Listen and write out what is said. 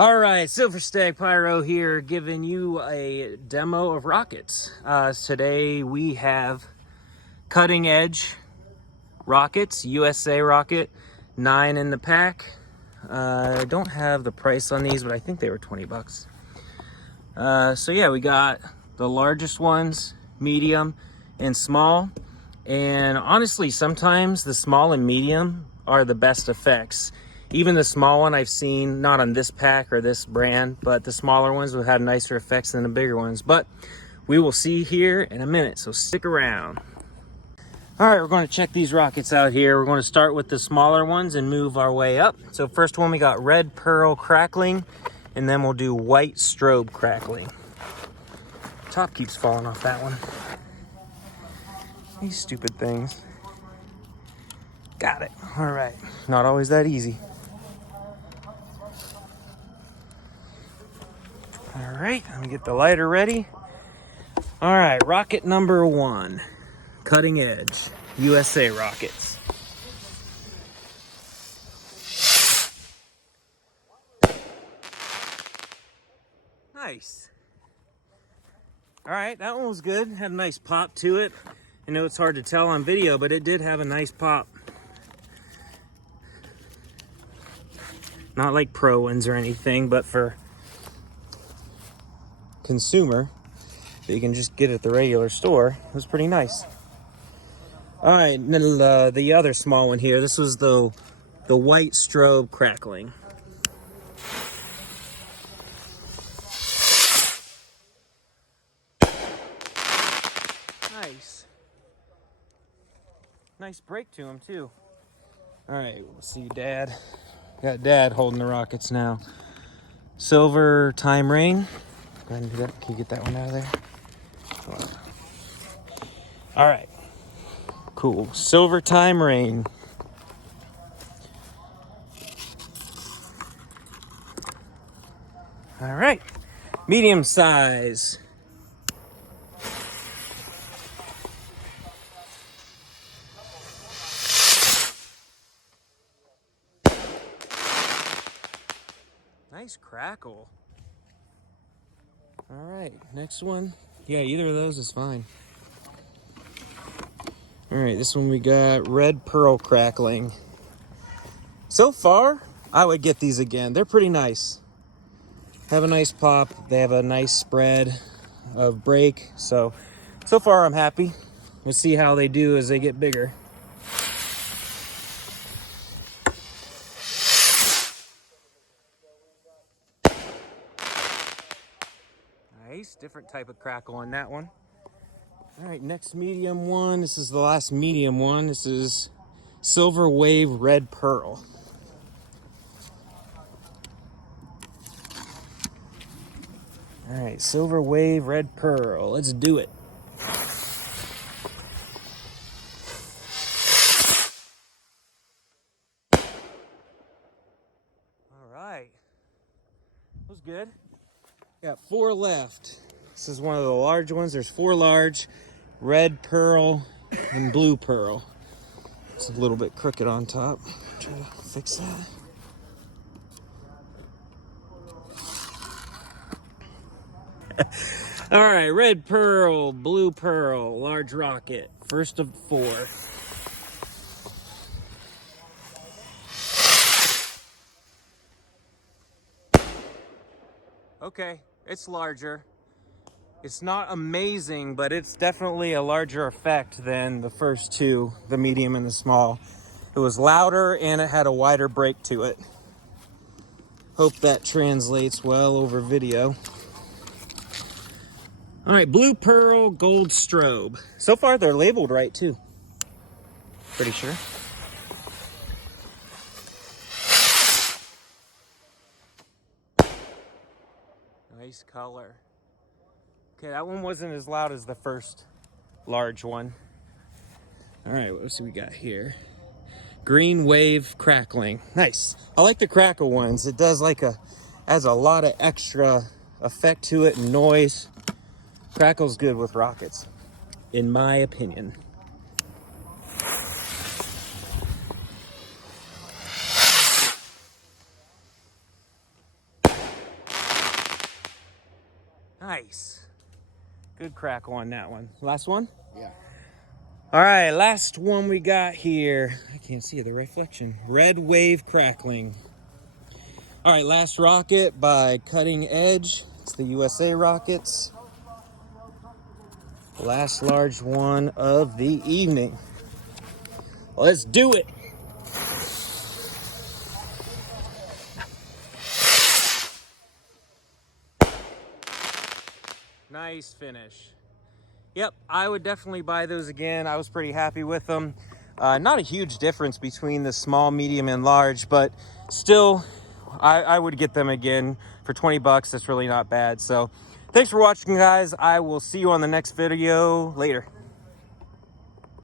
Alright, SilverStagPyro here, giving you a demo of rockets. Today we have cutting edge rockets, USA rocket, 9 in the pack. I don't have the price on these, but I think they were 20 bucks. So yeah, we got the largest ones, medium, and small. And honestly, sometimes the small and medium are the best effects. Even the small one I've seen, not on this pack or this brand, but the smaller ones will have nicer effects than the bigger ones. But we will see here in a minute, so stick around. All right, we're going to check these rockets out here. We're going to start with the smaller ones and move our way up. So first one, we got red pearl crackling, and then we'll do white strobe crackling. Top keeps falling off that one. These stupid things. Got it. All right, not always that easy. All right, let me get the lighter ready. All right, rocket number 1, cutting edge, USA rockets. Nice. All right, that one was good. Had a nice pop to it. I know it's hard to tell on video, but it did have a nice pop. Not like pro ones or anything, but for consumer that you can just get at the regular store, it was pretty nice. All right, and then the other small one here, this was the white strobe crackling. Nice break to him too. All right, we'll see Dad. Got Dad holding the rockets now. Silver time rain. Go ahead and do that. Can you get that one out of there? All right. Cool. Silver time rain. All right. Medium size. Nice crackle. All right, next one. Yeah, either of those is fine. All right, this one we got red pearl crackling. So far, I would get these again. They're pretty nice. Have a nice pop. They have a nice spread of break. So far I'm happy. We'll see how they do as they get bigger. Nice, different type of crackle on that one. All right, next medium one. This is the last medium one. This is Silver Wave Red Pearl. All right, Silver Wave Red Pearl. Let's do it. All right, that was good. Got 4 left. This is one of the large ones. There's 4 large, red pearl and blue pearl. It's a little bit crooked on top. Try to fix that. All right, red pearl, blue pearl, large rocket. First of 4. Okay, it's larger. It's not amazing, but it's definitely a larger effect than the first 2, the medium and the small. It was louder and it had a wider break to it. Hope that translates well over video. All right, blue pearl, gold strobe. So far they're labeled right too. Pretty sure. Nice color. Okay, that one wasn't as loud as the first large one. All right, what else do we got here? Green wave crackling. Nice. I like the crackle ones. It does adds a lot of extra effect to it and noise. Crackle's good with rockets, in my opinion. Good crackle on that one. Last one? Yeah. All right, last one we got here. I can't see the reflection. Red wave crackling. All right, last rocket by Cutting Edge. It's the USA rockets. Last large one of the evening. Let's do it. Nice finish. Yep, I would definitely buy those again. I was pretty happy with them. Not a huge difference between the small, medium, and large, but still, I would get them again for 20 bucks. That's really not bad. So thanks for watching, guys. I will see you on the next video. Later.